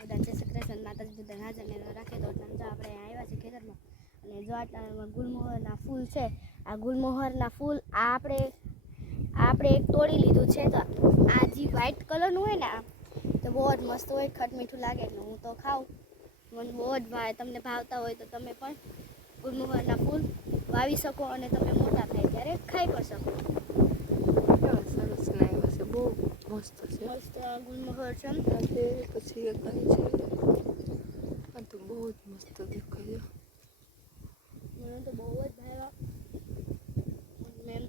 બધા જય શ્રી કૃષ્ણ માતાજી બધા હાજર ને રાખે તો જો આપણે આવ્યા છીએ ખેતરમાં અને જો આ ગુલમોહરના ફૂલ છે આ ગુલમોહરના ફૂલ આપણે એક તોડી લીધું છે તો આ જે વ્હાઈટ કલરનું હોય ને આ તો બહુ જ મસ્ત હોય ખટ મીઠું લાગે એટલે હું તો ખાઉં મને બહુ જ ભાવે તમને ભાવતા હોય તો તમે પણ ગુલમોહરના ફૂલ વાવી શકો અને તમે મોટા થાય ત્યારે ખાઈ પણ શકો સરસ લાગ્યો છે બહુ મસ્ત છે મસ્ત ગુલમોહર છે આજે પછી એ કહે છે આ તો બહુ જ મસ્ત દેખાય મને તો બહુ જ ભાવ્યા મેમ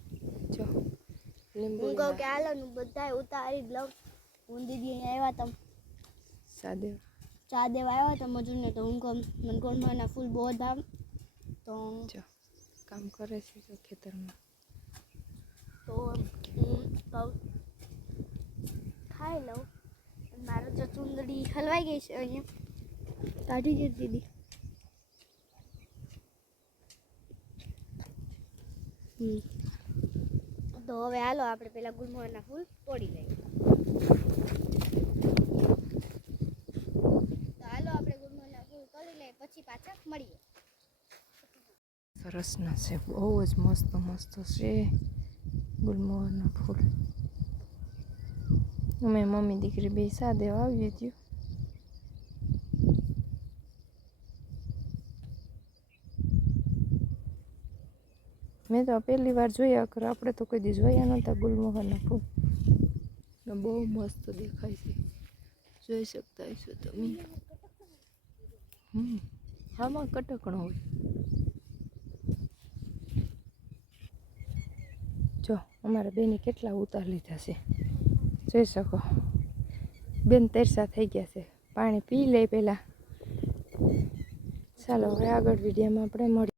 જો લીંબુ હું કહું કે હાલો બધા ઉતારી જ લઉં હું દીદી અહીંયા આવ્યા હતા સાદે ચા દેવા આવ્યા હતા મજૂરને તો હું કહું મને ગુલમોહરના ફૂલ બહુ જ ભાવ તો જો કામ કરે છે જો ખેતરમાં તો હું કહું ખાઈ લઉં મારો જો ચુંદડી હલવાઈ ગઈ છે અહીંયા કાઢી જ દીધી તો હવે હાલો આપણે પેલા ગુલમોહરના ફૂલ તોડી લઈએ તો હાલો આપણે ગુલમોહરના ફૂલ તોડી લઈએ પછી પાછા મળીએ સરસના છે બહુ જ મસ્ત મસ્ત છે ગુલમોહરના ફૂલ અમે મમ્મી દીકરી બે સાદે વાવીએ છીએ મેં તો પહેલી વાર જોયા કરો આપણે તો કોઈ દી જોયા નહોતા ગુલમોહરના ફૂલ બહુ મસ્ત દેખાય છે જોઈ શકતા હશો તમે આમાં કટકણો હોય જો અમારા બેને કેટલા ઉતાર લીધા છે જોઈ શકો બેન તરસા થઈ ગયા છે પાણી પી લે પહેલાં ચાલો હવે આગળ વિડીયોમાં આપણે મળીએ